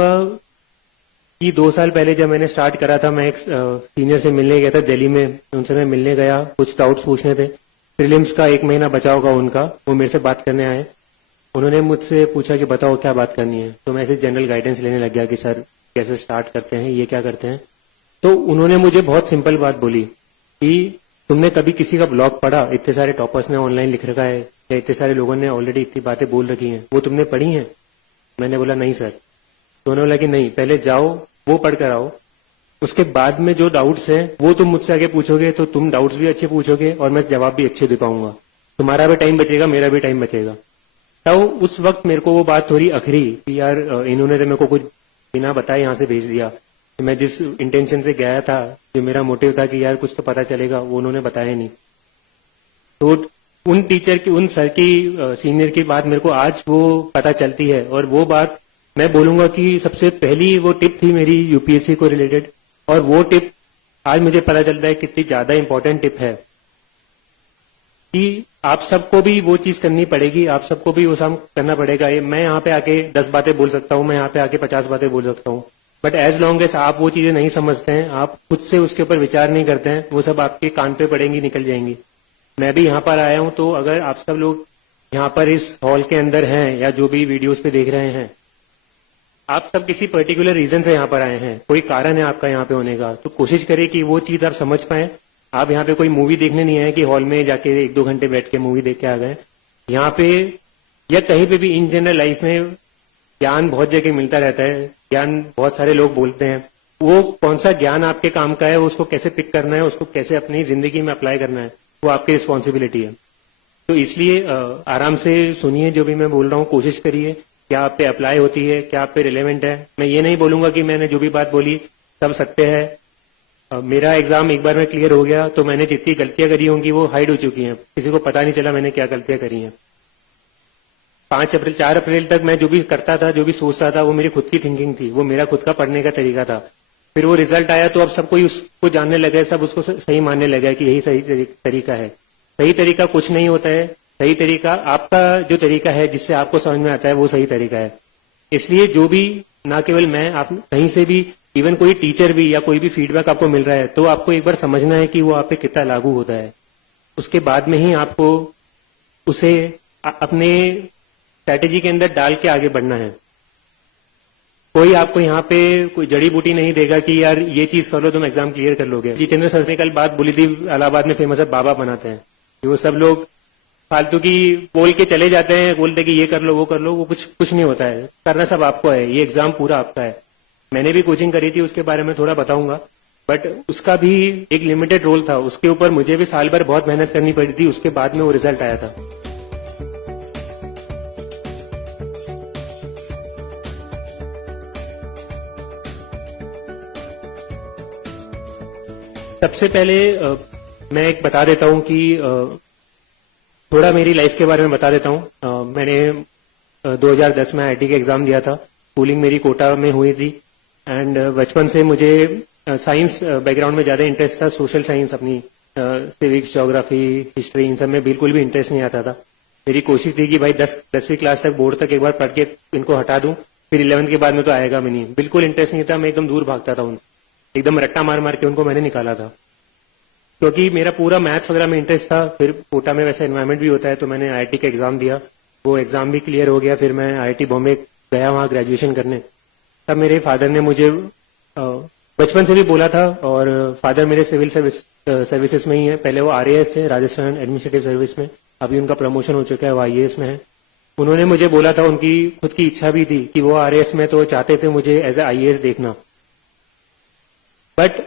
कि 2 साल पहले जब मैंने स्टार्ट करा था, मैं एक सीनियर से मिलने गया था दिल्ली में। उनसे मैं मिलने गया, कुछ डाउट्स पूछने थे। प्रीलिम्स का 1 महीना बचा होगा उनका, वो मेरे से बात करने आए। उन्होंने मुझसे पूछा कि बताओ क्या बात करनी है। तो मैं ऐसे जनरल गाइडेंस लेने लग गया कि सर कैसे स्टार्ट करते हैं, ये क्या करते हैं। तो उन्होंने मुझे बहुत सिंपल बात बोली कि तुमने कभी किसी का ब्लॉग पढ़ा? इतने सारे टॉपर्स ने ऑनलाइन लिख रखा है, या इतने सारे लोगों ने ऑलरेडी इतनी बातें बोल रखी हैं, वो तुमने पढ़ी हैं? मैंने बोला नहीं सर। तो उन्होंने बोला कि नहीं, पहले जाओ वो पढ़ कर आओ, उसके बाद में जो डाउट्स हैं वो तुम मुझसे आगे पूछोगे तो तुम डाउट्स भी अच्छे पूछोगे और मैं जवाब भी अच्छे दे पाऊंगा। तुम्हारा भी टाइम बचेगा, मेरा भी टाइम बचेगा। तो उस वक्त मेरे को वो बात थोड़ी अखरी कि यार इन्होंने तो मेरे को कुछ बिना बताए यहाँ से भेज दिया। मैं जिस इंटेंशन से गया था, जो मेरा मोटिव था कि यार कुछ तो पता चलेगा, वो उन्होंने बताया नहीं। तो उन टीचर की, उन सर की, सीनियर की बात मेरे को आज वो पता चलती है। और वो बात मैं बोलूंगा कि सबसे पहली वो टिप थी मेरी यूपीएससी को रिलेटेड। और वो टिप आज मुझे पता चलता है कितनी ज्यादा इंपॉर्टेंट टिप है कि आप सबको भी वो चीज करनी पड़ेगी, आप सबको भी वो काम करना पड़ेगा। मैं यहाँ पे आके 10 बातें बोल सकता हूँ, मैं यहाँ पे आके 50 बातें बोल सकता हूँ, बट एज लॉन्ग एज आप वो चीजें नहीं समझते हैं, आप खुद से उसके ऊपर विचार नहीं करते हैं, वो सब आपके कान पे पड़ेंगी, निकल जाएंगी। मैं भी यहाँ पर आया हूँ, तो अगर आप सब लोग यहाँ पर इस हॉल के अंदर हैं या जो भी वीडियोस पे देख रहे हैं, आप सब किसी पर्टिकुलर रीजन से यहाँ पर आए हैं, कोई कारण है आपका यहाँ पे होने का, तो कोशिश करिए कि वो चीज आप समझ पाए। आप यहाँ पे कोई मूवी देखने नहीं आए कि हॉल में जाके 1-2 घंटे बैठ के मूवी देख के आ गए। यहाँ पे या कहीं पे भी इन जनरल लाइफ में ज्ञान बहुत जगह मिलता रहता है, ज्ञान बहुत सारे लोग बोलते हैं। वो कौन सा ज्ञान आपके काम का है, उसको कैसे पिक करना है, उसको कैसे अपनी जिंदगी में अप्लाई करना है, वो आपकी रिस्पॉन्सिबिलिटी है। तो इसलिए आराम से सुनिए जो भी मैं बोल रहा हूँ, कोशिश करिए क्या आप पे अप्लाई होती है, क्या आप पे रिलेवेंट है। मैं ये नहीं बोलूंगा कि मैंने जो भी बात बोली सब सत्य है। मेरा एग्जाम एक बार में क्लियर हो गया तो मैंने जितनी गलतियां करी होंगी वो हाइड हो चुकी हैं, किसी को पता नहीं चला मैंने क्या गलतियां करी हैं। 4 अप्रैल तक मैं जो भी करता था, जो भी सोचता था, वो मेरी खुद की थिंकिंग थी, वो मेरा खुद का पढ़ने का तरीका था। फिर वो रिजल्ट आया तो अब सब कोई उसको जानने लगे, सब उसको सही मानने लगे कि यही सही तरीका है। सही तरीका कुछ नहीं होता है, सही तरीका आपका जो तरीका है जिससे आपको समझ में आता है वो सही तरीका है। इसलिए जो भी, ना केवल मैं, आप कहीं से भी, इवन कोई टीचर भी या कोई भी फीडबैक आपको मिल रहा है तो आपको एक बार समझना है कि वो आप पे कितना लागू होता है। उसके बाद में ही आपको उसे अपने स्ट्रैटेजी के अंदर डाल के आगे बढ़ना है। कोई आपको यहाँ पे कोई जड़ी बूटी नहीं देगा कि यार ये चीज कर लो तुम एग्जाम क्लियर कर लोगे। जितेंद्र सर ने कल बात बोली थी, इलाहाबाद में फेमस है, बाबा बनाते हैं। वो सब लोग फालतू की बोल के चले जाते हैं, बोलते कि ये कर लो वो कर लो, वो कुछ नहीं होता है। करना सब आपको है, ये एग्जाम पूरा आपका है। मैंने भी कोचिंग करी थी, उसके बारे में थोड़ा बताऊंगा, बट उसका भी एक लिमिटेड रोल था। उसके ऊपर मुझे भी साल भर बहुत मेहनत करनी पड़ी थी, उसके बाद में वो रिजल्ट आया था। सबसे पहले मैं एक बता देता हूं कि थोड़ा मेरी लाइफ के बारे में बता देता हूं। मैंने 2010 में आईआईटी का एग्जाम दिया था। स्कूलिंग मेरी कोटा में हुई थी एंड बचपन से मुझे साइंस बैकग्राउंड में ज्यादा इंटरेस्ट था। सोशल साइंस, अपनी सिविक्स, ज्योग्राफी, हिस्ट्री, इन सब में बिल्कुल भी इंटरेस्ट नहीं आता था। मेरी कोशिश थी कि भाई 10वीं क्लास तक, बोर्ड तक एक बार पढ़ के इनको हटा दूं, फिर 11th के बाद में तो आएगा भी नहीं। बिल्कुल इंटरेस्ट नहीं था, मैं एकदम दूर भागता था उनसे, एकदम रट्टा मार मार के उनको मैंने निकाला था, क्योंकि मेरा पूरा मैथ्स वगैरह में इंटरेस्ट था। फिर कोटा में वैसा एनवायरमेंट भी होता है, तो मैंने आईआईटी का एग्जाम दिया, वो एग्जाम भी क्लियर हो गया। फिर मैं आईआईटी बॉम्बे गया वहां ग्रेजुएशन करने। तब मेरे फादर ने मुझे बचपन से भी बोला था, और फादर मेरे सिविल सर्विसेज में ही है। पहले वो आरएएस थे, राजस्थान एडमिनिस्ट्रेटिव सर्विस में, अभी उनका प्रमोशन हो चुका है, वो आईएएस में है। उन्होंने मुझे बोला था, उनकी खुद की इच्छा भी थी कि वो आरएएस में, तो चाहते थे मुझे एज ए आईएएस देखना। बट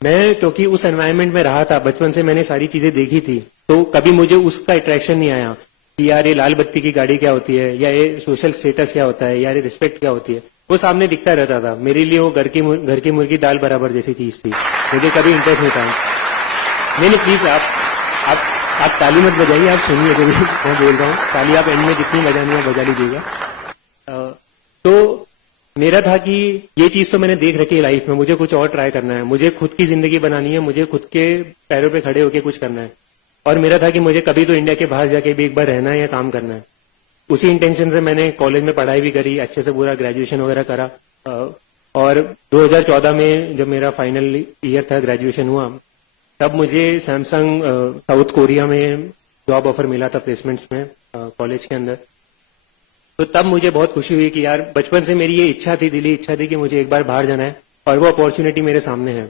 मैं क्योंकि उस एनवायरनमेंट में रहा था, बचपन से मैंने सारी चीजें देखी थी, तो कभी मुझे उसका अट्रैक्शन नहीं आया कि यार ये लाल बत्ती की गाड़ी क्या होती है, या ये सोशल स्टेटस क्या होता है, यार ये रिस्पेक्ट क्या होती है। वो सामने दिखता रहता था। मेरे लिए वो घर की मुर्गी दाल बराबर जैसी चीज थी, मुझे कभी इंटरेस्ट नहीं था। नहीं प्लीज आप ताली मत बजाइए, आप सुनिए जो मैं बोल रहा हूँ। ताली आप एंड में जितनी बजानी है बजा लीजिएगा। तो मेरा था कि ये चीज तो मैंने देख रखी है लाइफ में, मुझे कुछ और ट्राई करना है, मुझे खुद की जिंदगी बनानी है, मुझे खुद के पैरों पे खड़े होकर कुछ करना है। और मेरा था कि मुझे कभी तो इंडिया के बाहर जाके भी एक बार रहना है या काम करना है। उसी इंटेंशन से मैंने कॉलेज में पढ़ाई भी करी, अच्छे से पूरा ग्रेजुएशन वगैरह करा, और 2014 में जब मेरा फाइनल ईयर था, ग्रेजुएशन हुआ, तब मुझे सैमसंग साउथ कोरिया में जॉब ऑफर मिला था प्लेसमेंट्स में कॉलेज के अंदर। तो तब मुझे बहुत खुशी हुई कि यार बचपन से मेरी ये इच्छा थी, दिली इच्छा थी कि मुझे एक बार बाहर जाना है और वो अपॉर्चुनिटी मेरे सामने है।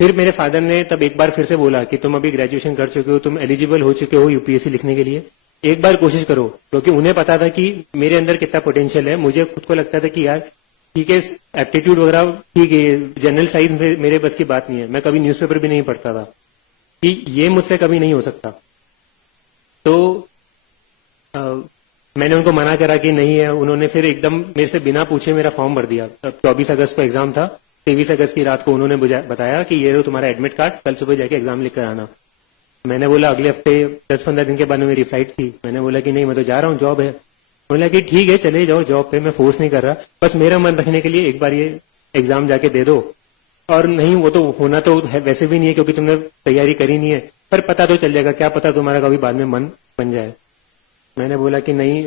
फिर मेरे फादर ने तब एक बार फिर से बोला कि तुम अभी ग्रेजुएशन कर चुके हो, तुम एलिजिबल हो चुके हो यूपीएससी लिखने के लिए, एक बार कोशिश करो। क्योंकि उन्हें पता था कि मेरे अंदर कितना पोटेंशियल है। मुझे खुद को लगता था कि यार ठीक है, एप्टीट्यूड वगैरह ठीक है, जनरल साइंस मेरे बस की बात नहीं है। मैं कभी न्यूज़पेपर भी नहीं पढ़ता था कि ये मुझसे कभी नहीं हो सकता। तो मैंने उनको मना करा कि नहीं है। उन्होंने फिर एकदम मेरे से बिना पूछे मेरा फॉर्म भर दिया। 24 अगस्त को एग्जाम था, 23 अगस्त की रात को उन्होंने बताया कि ये लो तुम्हारा एडमिट कार्ड, कल सुबह जाके एग्जाम लिख कर आना। मैंने बोला अगले हफ्ते 10-15 दिन के बाद में मेरी फ्लाइट थी। मैंने बोला कि नहीं, मैं तो जा रहा हूँ, जॉब है। बोला कि ठीक है चले जाओ जॉब पे, मैं फोर्स नहीं कर रहा, बस मेरा मन रखने के लिए एक बार ये एग्जाम जाके दे दो। और नहीं, वो तो होना तो वैसे भी नहीं है क्योंकि तुमने तैयारी करी नहीं है, पर पता तो चल जाएगा, क्या पता तुम्हारा कभी बाद में मन बन जाए। मैंने बोला कि नहीं,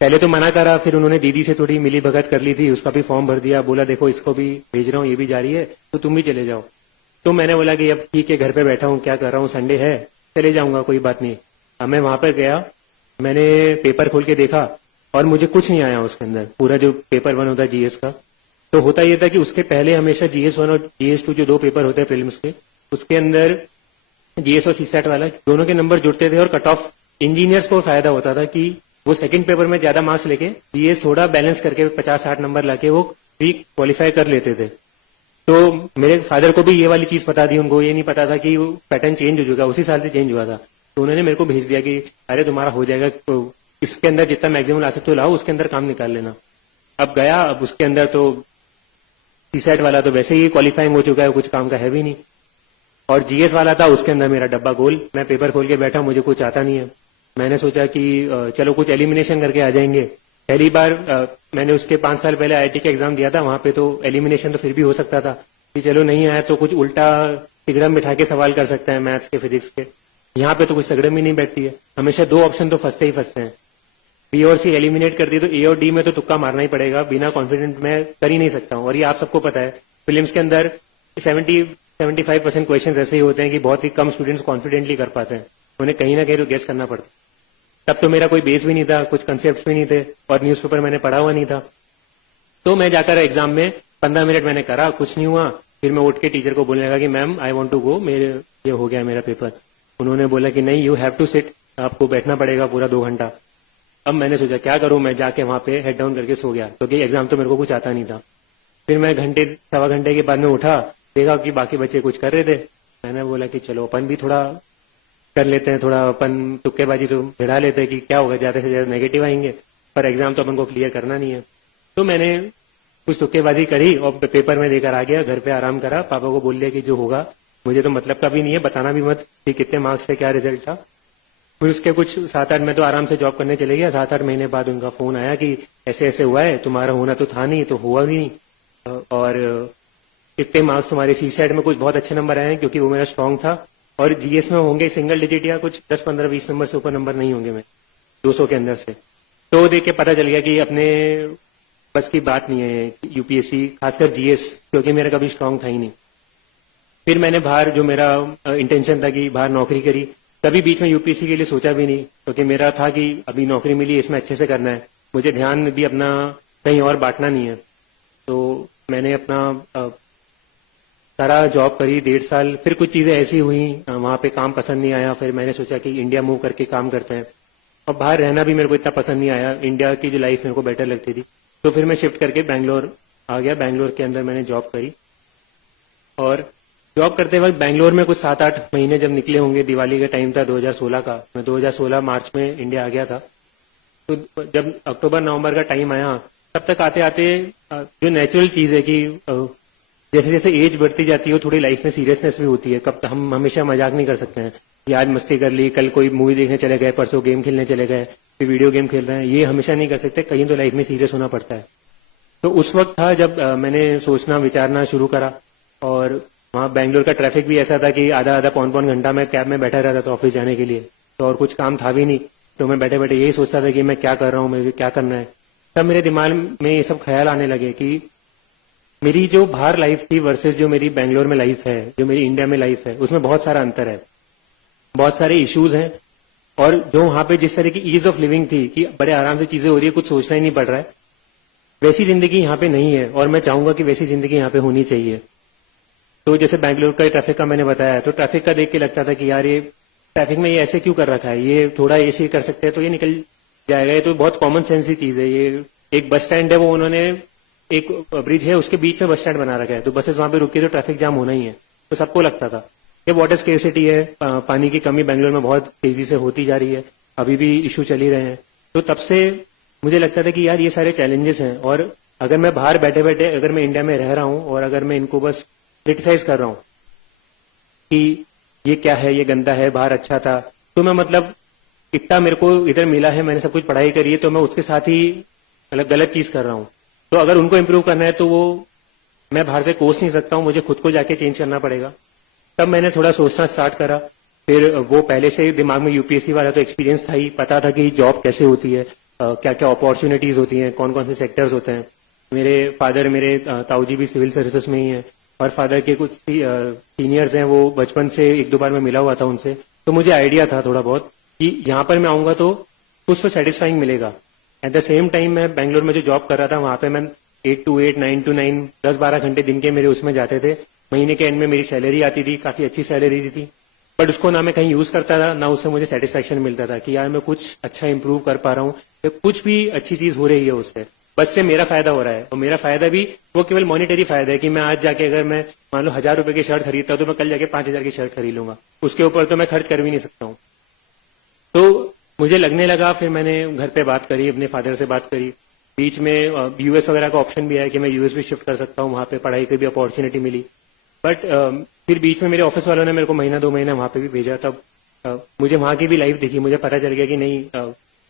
पहले तो मना करा, फिर उन्होंने दीदी से थोड़ी मिली भगत कर ली थी, उसका भी फॉर्म भर दिया। बोला देखो इसको भी भेज रहा हूँ, ये भी जारी है, तो तुम भी चले जाओ। तो मैंने बोला कि अब ठीक है, घर पे बैठा हूँ, क्या कर रहा हूँ, संडे है, चले जाऊंगा, कोई बात नहीं। अब मैं वहां पर गया, मैंने पेपर खोल के देखा और मुझे कुछ नहीं आया उसके अंदर। पूरा जो पेपर 1 होता है जीएस का, तो होता यह था कि उसके पहले हमेशा GS 1 और GS 2 जो 2 पेपर होते हैं प्रीलिम्स के, उसके अंदर GS और CSAT वाला दोनों के नंबर जुड़ते थे और कट ऑफ इंजीनियर्स को फायदा होता था कि वो सेकंड पेपर में ज्यादा मार्क्स लेके GS थोड़ा बैलेंस करके 50-60 नंबर लाके वो भी क्वालिफाई कर लेते थे। तो मेरे फादर को भी ये वाली चीज पता थी, उनको ये नहीं पता था कि वो पैटर्न चेंज हो चुका, उसी साल से चेंज हुआ था। तो उन्होंने मेरे को भेज दिया कि अरे तुम्हारा हो जाएगा, तो इसके अंदर जितना मैक्सिमम ला सकते हो लाओ, उसके अंदर काम निकाल लेना। अब गया, अब उसके अंदर तो CSAT वाला तो वैसे ही क्वालिफाइंग हो चुका है, कुछ काम का है भी नहीं, और GS वाला था, उसके अंदर मेरा डब्बा गोल। मैं पेपर खोल के बैठा, मुझे कुछ आता नहीं है। मैंने सोचा कि चलो कुछ एलिमिनेशन करके आ जाएंगे। पहली बार मैंने उसके 5 साल पहले IIT का एग्जाम दिया था, वहां पे तो एलिमिनेशन तो फिर भी हो सकता था कि चलो नहीं आया तो कुछ उल्टा तिगड़म बिठा के सवाल कर सकते हैं मैथ्स के, फिजिक्स के। यहाँ पे तो कुछ तिगड़म ही नहीं बैठती है, हमेशा 2 ऑप्शन तो फंसते ही फंसते हैं। B और C एलिमिनेट कर दी तो A और D में तो तुक्का मारना ही पड़ेगा, बिना कॉन्फिडेंट मैं कर ही नहीं सकता हूँ। और ये आप सबको पता है, फिल्म्स के अंदर 70-75% क्वेश्चन ऐसे ही होते हैं कि बहुत ही कम स्टूडेंट्स कॉन्फिडेंटली कर पाते हैं, उन्हें कहीं ना कहीं तो गेस करना पड़ता है। तब तो मेरा कोई बेस भी नहीं था, कुछ कंसेप्ट भी नहीं थे, और न्यूज़पेपर मैंने पढ़ा हुआ नहीं था। तो मैं जाकर एग्जाम में 15 मिनट मैंने करा, कुछ नहीं हुआ। फिर मैं उठ के टीचर को बोलने लगा कि ma'am I want to go, मेरे ये हो गया मेरा पेपर। उन्होंने बोला कि नहीं, यू हैव टू सिट, आपको बैठना पड़ेगा पूरा 2 घंटा। अब मैंने सोचा क्या करूं, मैं जाके वहां पे हेड डाउन करके सो गया, क्योंकि एग्जाम तो मेरे को कुछ आता नहीं था। फिर मैं घंटे 1.25 घंटे के बाद में उठा, देखा कि बाकी बच्चे कुछ कर रहे थे। मैंने बोला कि चलो अपन भी थोड़ा कर लेते हैं, थोड़ा अपन तुक्केबाजी तो भिड़ा लेते हैं कि क्या होगा, ज्यादा से ज्यादा नेगेटिव आएंगे, पर एग्जाम तो अपन को क्लियर करना नहीं है। तो मैंने कुछ तुक्केबाजी करी और पेपर में देकर आ गया, घर पे आराम करा। पापा को बोल दिया कि जो होगा मुझे तो मतलब का भी नहीं है, बताना भी मत कि कितने मार्क्स से क्या रिजल्ट था। फिर उसके कुछ 7-8 में तो आराम से जॉब करने चले गया। 7-8 महीने बाद उनका फोन आया कि ऐसे ऐसे हुआ है, तुम्हारा होना तो था नहीं, तो हुआ भी नहीं, और इतने मार्क्स तुम्हारे CSAT में कुछ बहुत अच्छे नंबर आए हैं, क्योंकि वो मेरा स्ट्रांग था, और GS में होंगे सिंगल डिजिट या कुछ 10-15-20 नंबर से ऊपर नंबर नहीं होंगे मैं 200 के अंदर से। तो देख के पता चल गया कि अपने बस की बात नहीं है UPSC, खासकर GS, क्योंकि मेरा कभी स्ट्रांग था ही नहीं। फिर मैंने बाहर, जो मेरा इंटेंशन था कि बाहर नौकरी करी, कभी बीच में UPSC के लिए सोचा भी नहीं, क्योंकि मेरा था कि अभी नौकरी मिली, इसमें अच्छे से करना है, मुझे ध्यान भी अपना कहीं और बांटना नहीं है। तो मैंने अपना सारा जॉब करी 1.5 साल। फिर कुछ चीजें ऐसी हुई, वहां पे काम पसंद नहीं आया। फिर मैंने सोचा कि इंडिया मूव करके काम करते हैं, और बाहर रहना भी मेरे को इतना पसंद नहीं आया, इंडिया की जो लाइफ मेरे को बेटर लगती थी। तो फिर मैं शिफ्ट करके बैंगलोर आ गया। बैंगलोर के अंदर मैंने जॉब करी, और जॉब करते वक्त बैंगलोर में कुछ 7-8 महीने जब निकले होंगे, दिवाली का टाइम था 2016 का, मैं 2016 मार्च में इंडिया आ गया था। तो जब अक्टूबर-नवंबर का टाइम आया, तब तक आते आते जो नेचुरल चीज है कि जैसे जैसे एज बढ़ती जाती है, थोड़ी लाइफ में सीरियसनेस भी होती है। कब हम हमेशा मजाक नहीं कर सकते हैं कि आज मस्ती कर ली, कल कोई मूवी देखने चले गए, परसों गेम खेलने चले गए, फिर वीडियो गेम खेल रहे हैं, ये हमेशा नहीं कर सकते, कहीं तो लाइफ में सीरियस होना पड़ता है। तो उस वक्त था जब मैंने सोचना विचारना शुरू करा, और वहाँ बैंगलोर का ट्रैफिक भी ऐसा था कि आधा पौन घंटा मैं कैब में बैठा रहता था ऑफिस जाने के लिए, तो और कुछ काम था भी नहीं। तो मैं बैठे बैठे यही सोचता था कि मैं क्या कर रहा हूँ, मुझे क्या करना है। तब मेरे दिमाग में ये सब ख्याल आने लगे कि मेरी जो बाहर लाइफ थी वर्सेस जो मेरी बैंगलोर में लाइफ है, जो मेरी इंडिया में लाइफ है, उसमें बहुत सारा अंतर है, बहुत सारे इश्यूज हैं। और जो वहां पे जिस तरह की ईज ऑफ लिविंग थी कि बड़े आराम से चीजें हो रही है, कुछ सोचना ही नहीं पड़ रहा है, वैसी जिंदगी यहाँ पे नहीं है। और मैं चाहूंगा कि वैसी जिंदगी यहाँ पे होनी चाहिए। तो जैसे बैंगलोर का ट्रैफिक का मैंने बताया, तो ट्रैफिक का देख के लगता था कि यार ये ट्रैफिक में ये ऐसे क्यों कर रखा है, ये थोड़ा ऐसे कर सकते हैं तो ये निकल जाएगा। ये तो बहुत कॉमन सेंस की चीज है। ये एक बस स्टैंड है, वो उन्होंने एक ब्रिज है उसके बीच में बस स्टैंड बना रखा है, तो बसेस वहां पे रुकी तो ट्रैफिक जाम होना ही है। तो सबको लगता था कि वाटर स्केर्सिटी है, पानी की कमी बैंगलोर में बहुत तेजी से होती जा रही है, अभी भी इश्यू चल ही रहे हैं। तो तब से मुझे लगता था कि यार ये सारे चैलेंजेस हैं, और अगर मैं बाहर बैठे बैठे अगर मैं इंडिया में रह रहा हूं और अगर मैं इनको बस क्रिटिसाइज कर रहा हूं कि ये क्या है, ये गंदा है, बाहर अच्छा था, तो मैं मतलब इतना मेरे को इधर मिला है, मैंने सब कुछ पढ़ाई करी है, तो मैं उसके साथ ही गलत चीज कर रहा हूं। तो अगर उनको इम्प्रूव करना है तो वो मैं बाहर से कोस नहीं सकता हूं, मुझे खुद को जाके चेंज करना पड़ेगा। तब मैंने थोड़ा सोचना स्टार्ट करा। फिर वो पहले से दिमाग में यूपीएससी वाला तो एक्सपीरियंस था ही, पता था कि जॉब कैसे होती है, क्या क्या अपॉर्चुनिटीज होती हैं, कौन कौन से सेक्टर्स होते हैं। मेरे फादर, मेरे ताऊ जी भी सिविल सर्विसेज में ही हैं, और फादर के कुछ सीनियर्स हैं, वो बचपन से एक दो बार मैं मिला हुआ था उनसे, तो मुझे आइडिया था थोड़ा बहुत कि यहाँ पर मैं आऊंगा तो कुछ तो सेटिस्फाइंग मिलेगा। एट द सेम टाइम मैं बैंगलोर में जो जॉब कर रहा था वहां पे मैं 8 to 8, 9 to 9, 10-12 घंटे दिन के मेरे उसमें जाते थे। महीने के एंड में मेरी सैलरी आती थी, काफी अच्छी सैलरी थी, बट उसको ना मैं कहीं यूज करता था, ना उससे मुझे सेटिस्फेक्शन मिलता था कि यार मैं कुछ अच्छा इंप्रूव कर पा रहा हूँ या कुछ भी अच्छी चीज हो रही है उससे, बस से मेरा फायदा हो रहा है। और मेरा फायदा भी वो केवल मॉनिटरी फायदा है कि मैं आज जाके अगर मैं मान लो 1000 रुपए की शर्ट खरीदता हूँ तो मैं कल जाके 5000 की शर्ट खरीद लूंगा, उसके ऊपर तो मैं खर्च कर भी नहीं सकता हूँ। तो मुझे लगने लगा, फिर मैंने घर पे बात करी, अपने फादर से बात करी, बीच में यूएस वगैरह का ऑप्शन भी आया कि मैं यूएस भी शिफ्ट कर सकता हूँ, वहां पे पढ़ाई की भी अपॉर्चुनिटी मिली। बट फिर बीच में मेरे ऑफिस वालों ने मेरे को महीना 2 महीना वहां पे भी भेजा। तब मुझे वहां की भी लाइफ दिखी, मुझे पता चल गया कि नहीं,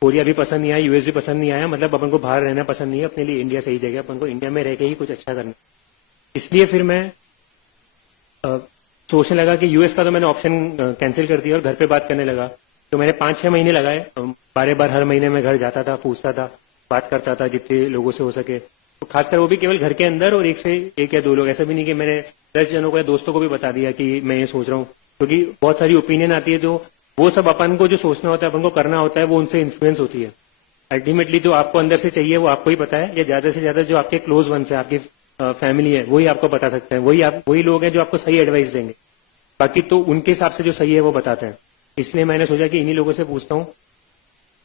कोरिया भी पसंद नहीं आया, यूएस भी पसंद नहीं आया, मतलब अपन को बाहर रहना पसंद नहीं है, अपने लिए इंडिया सही जगह, अपन को इंडिया में रह के ही कुछ अच्छा करना। इसलिए फिर मैं सोचने लगा कि यूएस का तो मैंने ऑप्शन कैंसिल कर दिया और घर पे बात करने लगा। तो मैंने 5-6 महीने लगाए, बार बार हर महीने में घर जाता था, पूछता था, बात करता था जितने लोगों से हो सके, तो खासकर वो भी केवल घर के अंदर, और एक या दो लोग, ऐसा भी नहीं कि मैंने 10 जनों को या दोस्तों को भी बता दिया कि मैं ये सोच रहा हूँ, क्योंकि बहुत सारी ओपिनियन आती है, जो वो सब अपन को जो सोचना होता है, अपन को करना होता है, वो उनसे इन्फ्लुएंस होती है। अल्टीमेटली जो आपको अंदर से चाहिए वो आपको ही पता है, या ज्यादा से ज्यादा जो आपके क्लोज वंस है, आपकी फैमिली है, वही आपको बता सकते हैं, वही लोग हैं जो आपको सही एडवाइस देंगे। बाकी तो उनके हिसाब से जो सही है वो बताते हैं। इसलिए मैंने सोचा कि इन्हीं लोगों से पूछता हूँ।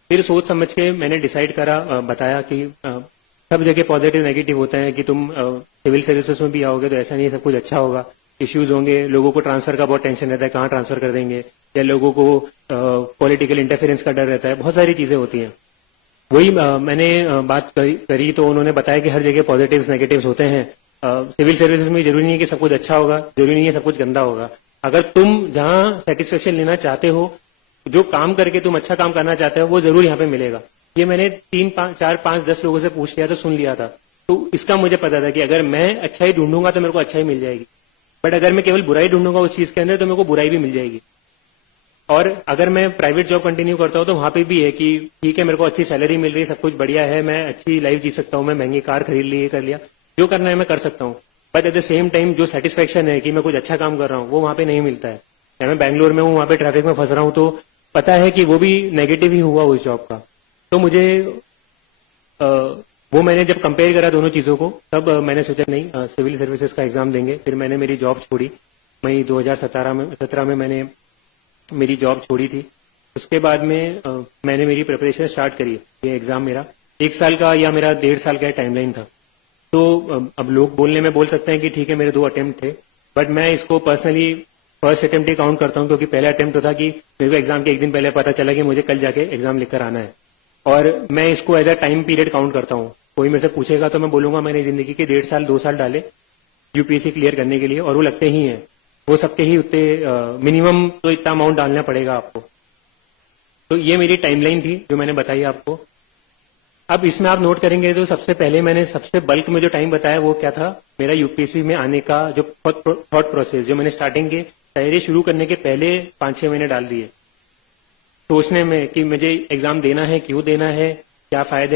फिर सोच समझ के मैंने डिसाइड करा, बताया कि सब जगह पॉजिटिव नेगेटिव होता है, कि तुम सिविल सर्विसेज में भी आओगे तो ऐसा नहीं है सब कुछ अच्छा होगा, इश्यूज होंगे, लोगों को ट्रांसफर का बहुत टेंशन रहता है, कहाँ ट्रांसफर कर देंगे, या लोगों को पॉलिटिकल इंटरफेरेंस का डर रहता है, बहुत सारी चीजें होती हैं। वही मैंने बात करी तो उन्होंने बताया कि हर जगह पॉजिटिव्स नेगेटिव्स होते हैं। सिविल सर्विसेज में जरूरी नहीं है कि सब कुछ अच्छा होगा, जरूरी नहीं है सब कुछ गंदा होगा। अगर तुम जहां सेटिस्फेक्शन लेना चाहते हो, जो काम करके तुम अच्छा काम करना चाहते हो, वो जरूर यहाँ पे मिलेगा। ये मैंने 3, 4, 5, 10 लोगों से पूछ लिया था, सुन लिया था, तो इसका मुझे पता था कि अगर मैं अच्छा ही ढूंढूंगा तो मेरे को अच्छा ही मिल जाएगी, बट अगर मैं केवल बुराई ढूंढूंगा उस चीज के अंदर तो मेरे को बुराई भी मिल जाएगी। और अगर मैं प्राइवेट जॉब कंटिन्यू करता हूँ तो वहां पे भी है कि ठीक है, मेरे को अच्छी सैलरी मिल रही है, सब कुछ बढ़िया है, मैं अच्छी लाइफ जी सकता हूँ, मैं महंगी कार खरीद ली, ये कर लिया, जो करना है मैं कर सकता हूँ, but at the same time जो सेटिस्फेक्शन है कि मैं कुछ अच्छा काम कर रहा हूँ, वो वहां पे नहीं मिलता है। या मैं बैंगलोर में हूँ, वहां पे ट्रैफिक में फंस रहा हूँ, तो पता है कि वो भी नेगेटिव ही हुआ उस जॉब का। तो मुझे वो मैंने जब कंपेयर करा दोनों चीजों को, तब मैंने सोचा नहीं, सिविल सर्विसेज का एग्जाम देंगे। फिर मैंने मेरी जॉब छोड़ी, मई 2017 में मैंने मेरी जॉब छोड़ी थी। उसके बाद में मैंने मेरी प्रिपरेशन स्टार्ट करी। ये एग्जाम मेरा 1 साल का या मेरा 1.5 साल का टाइमलाइन था। तो अब लोग बोलने में बोल सकते हैं कि ठीक है मेरे 2 अटेम्प्ट थे, बट मैं इसको पर्सनली फर्स्ट अटेम्प्ट ही काउंट करता हूं, क्योंकि पहला अटेम्प्ट था कि मेरे को एग्जाम के एक दिन पहले पता चला कि मुझे कल जाके एग्जाम लिखकर आना है, और मैं इसको as a time period count करता हूँ। कोई मेरे से पूछेगा तो मैं बोलूंगा मैंने जिंदगी के 1.5 साल 2 साल डाले यूपीएससी क्लियर करने के लिए, और वो लगते ही हैं, वो सबके ही उतने मिनिमम तो इतना अमाउंट डालना पड़ेगा आपको। तो ये मेरी टाइमलाइन थी जो मैंने बताई आपको। अब इसमें आप नोट करेंगे तो सबसे पहले मैंने सबसे बल्क में जो टाइम बताया वो क्या था, मेरा यूपीएससी में आने का जो थॉट प्रोसेस, जो मैंने स्टार्टिंग के तैयारी शुरू करने के पहले 5-6 महीने डाल दिए सोचने में कि मुझे एग्जाम देना है, क्यों देना है, क्या फायदे